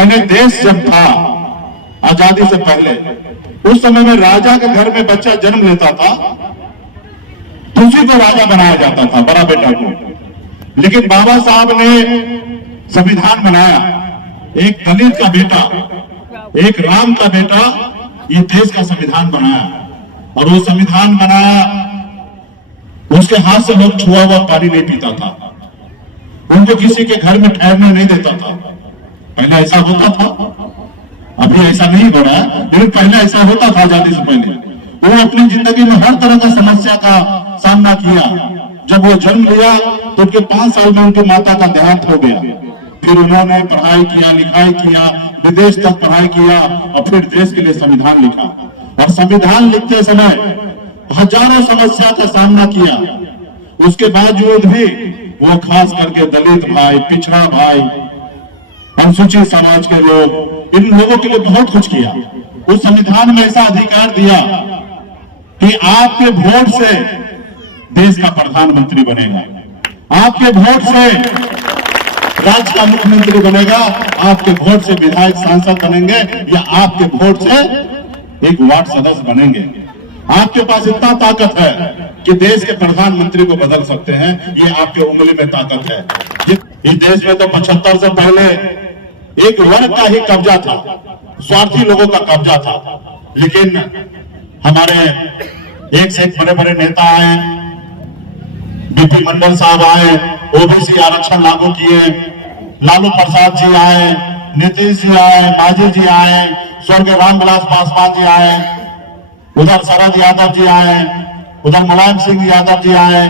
पहले देश जब था आजादी से पहले, उस समय में राजा के घर में बच्चा जन्म लेता था तो उसी को राजा बनाया जाता था, बड़ा बेटा को। लेकिन बाबा साहब ने संविधान बनाया, एक दलित का बेटा, एक राम का बेटा, ये देश का संविधान बनाया। और वो संविधान बनाया, उसके हाथ से लोग छुआ हुआ पानी नहीं पीता था, उनको किसी के घर में ठहरने नहीं देता था। पहले ऐसा होता था, अभी ऐसा नहीं हो रहा है, लेकिन पहले ऐसा होता था आजादी से पहले। वो अपनी जिंदगी में हर तरह का समस्या का सामना किया। जब वो जन्म लिया तो उनके 5 साल में उनकी माता का देहांत हो गया। फिर उन्होंने पढ़ाई किया, लिखाई किया, विदेश तक पढ़ाई किया और फिर देश के लिए संविधान लिखा। और संविधान लिखते समय हजारों समस्या का सामना किया। उसके बावजूद भी वो खास करके दलित भाई, पिछड़ा भाई, अनुसूचित समाज के लोग, इन लोगों के लिए बहुत कुछ किया। उस संविधान में ऐसा अधिकार दिया कि आपके वोट से देश का प्रधानमंत्री बनेगा, आपके वोट से राज्य का मुख्यमंत्री बनेगा, आपके वोट से विधायक सांसद बनेंगे, या आपके वोट से एक वार्ड सदस्य बनेंगे। आपके पास इतना ताकत है कि देश के प्रधानमंत्री को बदल सकते हैं। ये आपके उंगली में ताकत है। इस देश में तो 75 से पहले एक वर्ग का ही कब्जा था, स्वार्थी लोगों का कब्जा था। लेकिन हमारे एक से एक बड़े बड़े नेता आए, बीपी मंडल साहब आए, ओबीसी आरक्षण लागू किए, लालू प्रसाद जी आए, नीतीश जी आए, मांझी जी आए, स्वर्गीय रामविलास पासवान जी आए, उधर शरद यादव जी आए, उधर मुलायम सिंह यादव जी आए,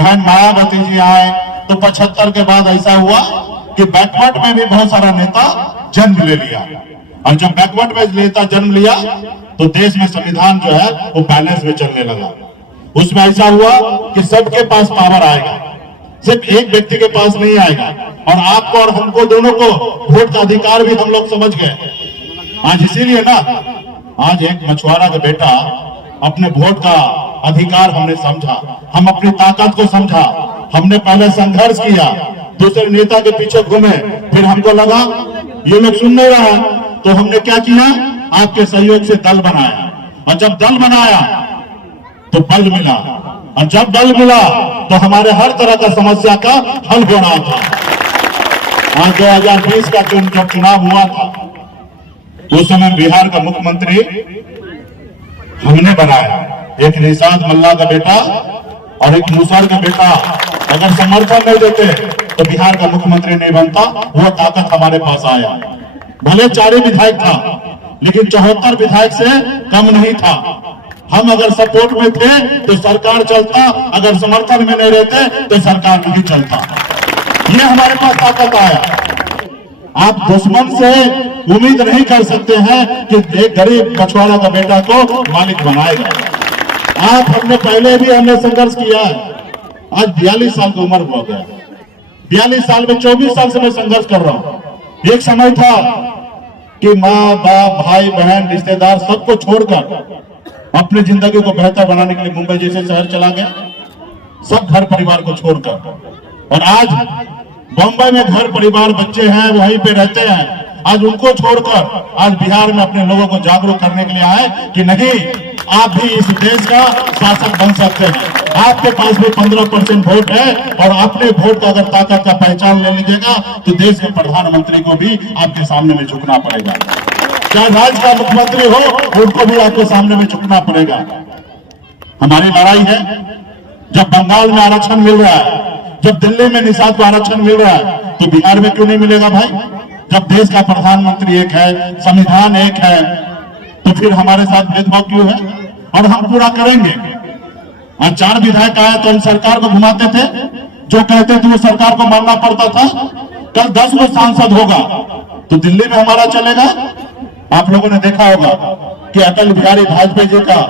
बहन मायावती जी आए। तो 75 के बाद ऐसा हुआ कि बैकवर्ड में भी बहुत सारा नेता जन्म ले लिया। और जब बैकवर्ड में नेता जन्म लिया तो देश में संविधान जो है वो बैलेंस में चलने लगा। उसमें ऐसा हुआ कि सबके पास पावर आएगा, सिर्फ एक व्यक्ति के पास नहीं आएगा। और आपको और हमको दोनों को वोट का अधिकार भी हम लोग समझ गए। आज इसीलिए ना, आज एक मछुआरा का बेटा अपने वोट का अधिकार हमने समझा, हम अपनी ताकत को समझा। हमने पहले संघर्ष किया, दूसरे नेता के पीछे घूमे, फिर हमको लगा ये लोग सुन नहीं रहा, तो हमने क्या किया, आपके सहयोग से दल बनाया। और जब दल बनाया तो बल मिला, और जब बल मिला तो हमारे हर तरह का समस्या का हल हो रहा था। आज 2020 का जब चुनाव हुआ था, उस समय बिहार का मुख्यमंत्री हमने बनाया, एक निषाद मल्ला का बेटा और एक मूसर का बेटा। अगर समर्थन नहीं देते तो बिहार का मुख्यमंत्री नहीं बनता। वो ताकत हमारे पास आया। भले 4 विधायक था, लेकिन 74 विधायक से कम नहीं था। हम अगर सपोर्ट में थे तो सरकार चलता, अगर समर्थन में नहीं रहते तो सरकार नहीं चलता। ये हमारे पास ताकत आया। आप दुश्मन से उम्मीद नहीं कर सकते हैं कि एक गरीब मछुआरा का बेटा को मालिक बनाएगा। आप हमने पहले भी हमने संघर्ष किया है। आज 42 साल की उम्र हो गया, 42 साल में 24 साल से मैं संघर्ष कर रहा हूं। एक समय था कि माँ बाप, भाई बहन, रिश्तेदार सबको छोड़कर अपनी जिंदगी को बेहतर बनाने के लिए मुंबई जैसे शहर चला गया, सब घर परिवार को छोड़कर। और आज बम्बई में घर परिवार, बच्चे हैं, वहीं पे रहते हैं। आज उनको छोड़कर आज बिहार में अपने लोगों को जागरूक करने के लिए आए कि नहीं, आप भी इस देश का शासक बन सकते हैं। आपके पास भी 15% वोट है, और अपने वोट का अगर ताकत का पहचान ले लीजिएगा तो देश के प्रधानमंत्री को भी आपके सामने में झुकना पड़ेगा। चाहे राज्य का मुख्यमंत्री हो, उनको भी आपके सामने में झुकना पड़ेगा। हमारी लड़ाई है। जब बंगाल में आरक्षण मिल रहा है, जब दिल्ली में निषाद को आरक्षण मिल रहा है, तो बिहार में क्यों नहीं मिलेगा भाई? जब देश का प्रधानमंत्री एक है, संविधान एक है, तो फिर हमारे साथ भेदभाव क्यों है? और हम पूरा करेंगे। आज 4 विधायक आए तो हम सरकार को घुमाते थे, जो कहते थे वो सरकार को मानना पड़ता था। कल 10 गो सांसद होगा तो दिल्ली में हमारा चलेगा। आप लोगों ने देखा होगा कि अटल बिहारी वाजपेयी जी का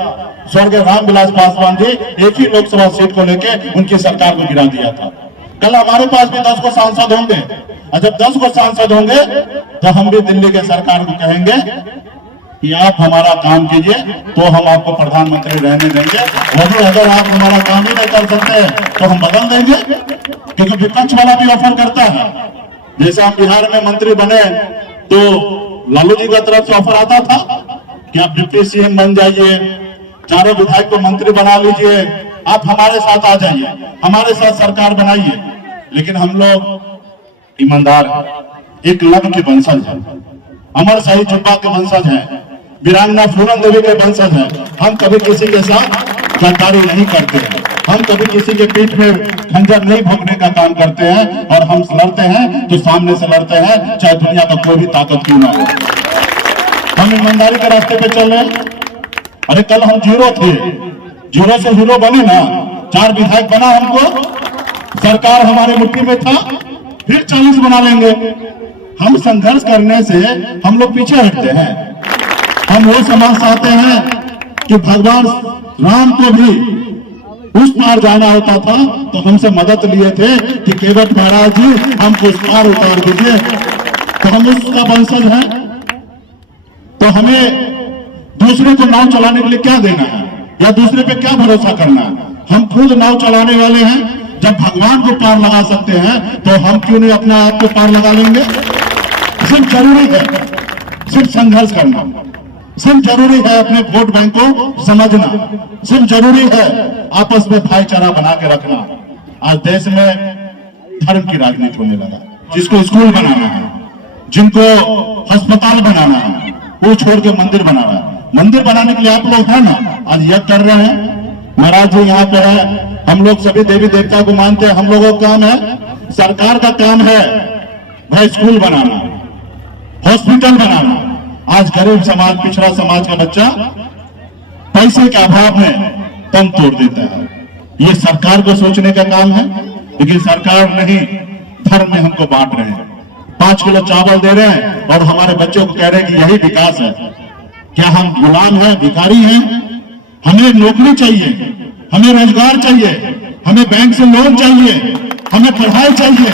स्वर्गीय रामविलास पासवान जी एक ही लोकसभा सीट को लेके उनकी सरकार को गिरा दिया था। कल हमारे पास भी 10 गो सांसद होंगे, और जब 10 गो सांसद होंगे तो हम भी दिल्ली के सरकार को कहेंगे कि आप हमारा काम कीजिए, तो हम आपको प्रधानमंत्री रहने देंगे। वही अगर आप हमारा काम ही नहीं कर सकते तो हम बदल देंगे, क्योंकि विपक्ष वाला भी ऑफर करता है। जैसे हम बिहार में मंत्री बने तो लालू जी का तरफ से ऑफर आता था कि आप डिप्टी सीएम बन जाइए, चारों विधायक को मंत्री बना लीजिए, आप हमारे साथ आ जाइए, हमारे साथ सरकार बनाइए। लेकिन हम लोग ईमानदार हैं, एक लव के वंशज है, अमर शाही जुब्बा के वंशज है, वीरांगना फूलन देवी के वंशज है। हम कभी किसी के साथ गद्दारी नहीं करते हैं, हम कभी किसी के पीठ में खंजर नहीं भोंकने का काम करते हैं, और हम लड़ते हैं तो सामने से लड़ते हैं, चाहे दुनिया का कोई भी ताकत क्यों ना हो। हम ईमानदारी के रास्ते पे चल रहे हैं। अरे कल हम जीरो थे, जीरो से हीरो बने ना, 4 विधायक बना हमको, सरकार हमारे मुट्ठी में था, फिर 40 बना लेंगे। हम संघर्ष करने से हम लोग पीछे हटते हैं। हम वो समाज चाहते हैं कि भगवान राम को भी उस पार जाना होता था तो हमसे मदद लिए थे कि केवट महाराज जी हमको उस पार उतार दीजिए। तो हम उसका वंशज हैं, तो हमें दूसरे को नाव चलाने के लिए क्या देना है या दूसरे पे क्या भरोसा करना है? हम खुद नाव चलाने वाले हैं। जब भगवान को पार लगा सकते हैं तो हम क्यों नहीं अपने आप को पार लगा लेंगे? सिर्फ जरूरी है सिर्फ संघर्ष करना, सिर्फ जरूरी है अपने वोट बैंक को समझना, सिर्फ जरूरी है आपस में भाईचारा बना के रखना। आज देश में धर्म की राजनीति होने लगा। जिसको स्कूल बनाना है, जिनको अस्पताल बनाना है, वो छोड़ के मंदिर बना रहा है। मंदिर बनाने के लिए आप लोग हैं ना, आज यज्ञ कर रहे हैं। महाराज जी यहाँ पे है, हम लोग सभी देवी देवता को मानते हैं, हम लोगों का काम है, सरकार का काम है भाई स्कूल बनाना, हॉस्पिटल बनाना। आज गरीब समाज, पिछड़ा समाज का बच्चा पैसे के अभाव में दम तोड़ देता है। ये सरकार को सोचने का काम है, लेकिन सरकार नहीं, धर्म में हमको बांट रहे हैं। 5 किलो चावल दे रहे हैं और हमारे बच्चों को कह रहे हैं कि यही विकास है। क्या हम गुलाम हैं, भिखारी हैं? हमें नौकरी चाहिए, हमें रोजगार चाहिए, हमें बैंक से लोन चाहिए, हमें पढ़ाई चाहिए,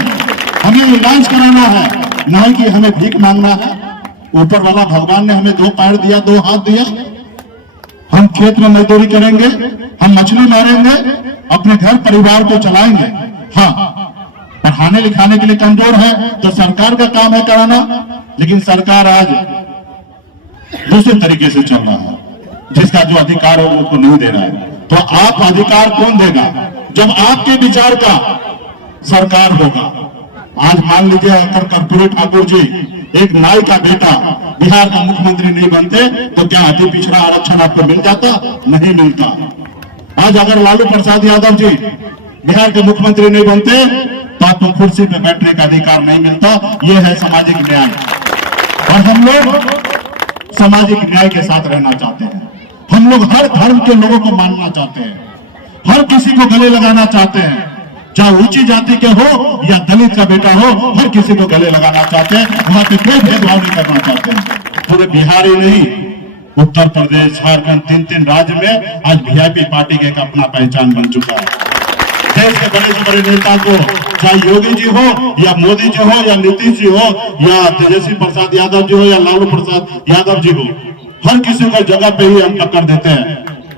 हमें इलाज कराना है, नहीं कि हमें भीख मांगना है। ऊपर वाला भगवान ने हमें 2 पैर दिया, 2 हाथ दिया। हम खेत में मजदूरी करेंगे, हम मछली मारेंगे, अपने घर परिवार को चलाएंगे। हाँ, पढ़ाने लिखाने के लिए कमजोर है तो सरकार का काम है कराना, लेकिन सरकार आज दूसरे तरीके से चल रहा है। जिसका जो अधिकार हो उसको नहीं दे रहा है। तो आप अधिकार कौन देगा? जब आपके विचार का सरकार होगा। आज मान लीजिए अगर कर्पूरी ठाकुर जी, एक नाई का बेटा, बिहार का मुख्यमंत्री नहीं बनते तो क्या अति पिछड़ा आरक्षण आपको मिल जाता? नहीं मिलता। आज अगर लालू प्रसाद यादव जी बिहार के मुख्यमंत्री नहीं बनते तो आपको कुर्सी पे बैठने का अधिकार नहीं मिलता। यह है सामाजिक न्याय, और हम लोग सामाजिक न्याय के साथ रहना चाहते हैं। हम लोग हर धर्म के लोगों को मानना चाहते हैं, हर किसी को गले लगाना चाहते हैं, चाहे ऊंची जाति के हो या दलित का बेटा हो, हर किसी को गले लगाना चाहते हैं। वहां पे कोई भेदभाव नहीं करना चाहते हैं। पूरे बिहार ही नहीं, उत्तर प्रदेश, झारखंड, 3 राज्य में आज वीआईपी पार्टी का एक अपना पहचान बन चुका है। देश के बड़े से बड़े नेता को, चाहे योगी जी हो या मोदी जी हो या नीतीश जी हो या तेजस्वी प्रसाद यादव जी हो या लालू प्रसाद यादव जी हो, हर किसी को जगह पे ही हम टक्कर देते हैं।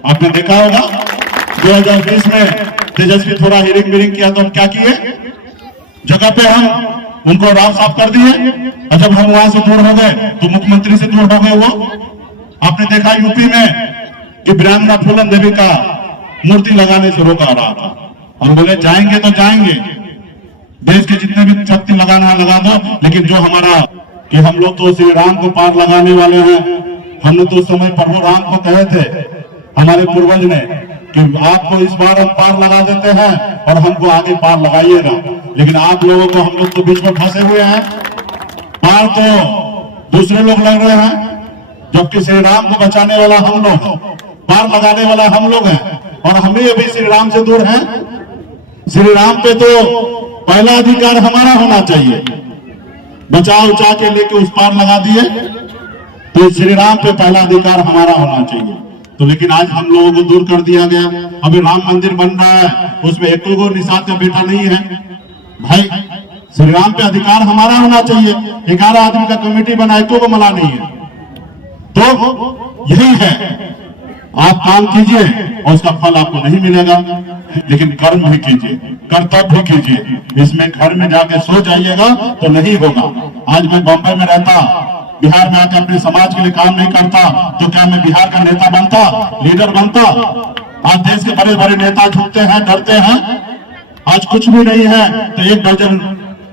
आपने देखा होगा 2020 में तेजस्वी थोड़ा हिरिंग मिरिंग किया तो हम क्या किए? जगह पे हम उनको राह साफ कर दिए, और जब हम वहां से दूर हो गए तो मुख्यमंत्री से दूर हो गए। वो आपने देखा यूपी में कि वीरांगना फूलन देवी का मूर्ति लगाने से रोका रहा था। हम बोले जाएंगे तो जाएंगे, देश के जितने भी शक्ति लगाना है लगा दो, लेकिन जो हमारा कि हम लोग तो श्री राम को पार लगाने वाले हैं। हमने तो उस समय प्रभु राम को कहे थे हमारे पूर्वज ने कि आपको इस बार हम पार लगा देते हैं और हमको आगे पार लगाइएगा, लेकिन आप लोगों को, हम लोग तो बीच में फंसे हुए हैं। पार तो दूसरे लोग लग रहे हैं, जबकि श्री राम को बचाने वाला हम लोग, पार लगाने वाला हम लोग हैं, और हम ही अभी श्री राम से दूर हैं। श्री राम पे तो पहला अधिकार हमारा होना चाहिए, बचा उचा के लेके उस पार लगा दिए, तो श्री राम पे पहला अधिकार हमारा होना चाहिए। तो लेकिन आज हम लोगों को दूर कर दिया गया। अभी राम मंदिर बन रहा है, उसमें एक को निषाद का बेटा नहीं है। भाई श्री राम पे अधिकार हमारा होना चाहिए। 11 आदमी का कमेटी बना, एक को मला नहीं है। तो यही है, आप काम कीजिए और उसका फल आपको नहीं मिलेगा, लेकिन कर्म भी कीजिए, कर्तव्य भी कीजिए। इसमें घर में जाके सो जाइएगा तो नहीं होगा। आज मैं बंबई में रहता बिहार में आकर अपने समाज के लिए काम नहीं करता तो क्या मैं बिहार का नेता बनता, लीडर बनता? आज देश के बड़े बड़े नेता झुकते हैं, डरते हैं। आज कुछ भी नहीं है तो 1 दर्जन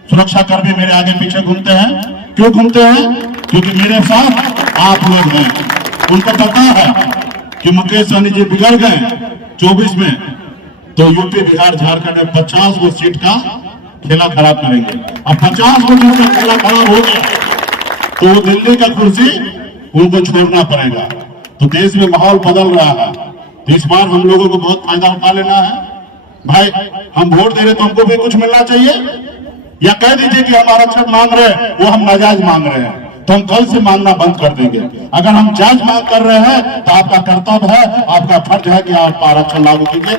सुरक्षा कर्मी मेरे आगे पीछे घूमते हैं। क्यों घूमते हैं? क्योंकि मेरे साथ आप लोग हैं। उनको पता है कि मुकेश सहनी जी बिगड़ गए 24 में, तो यूपी, बिहार, झारखंड में 50 गो सीट का खेला खराब करेंगे। अब 50 गो सीट का खेला खराब हो गया तो वो दिल्ली का कुर्सी उनको छोड़ना पड़ेगा। तो देश में माहौल बदल रहा है, तो इस बार हम लोगों को बहुत फायदा उठा लेना है। भाई हम वोट दे रहे तो हमको भी कुछ मिलना चाहिए, या कह दीजिए कि हम आरक्षण मांग रहे हैं वो हम नाजायज मांग रहे हैं, तो हम कल से मांगना बंद कर देंगे। अगर हम जायज मांग कर रहे हैं तो आपका कर्तव्य है, आपका फर्ज है कि आप आरक्षण लागू कीजिए।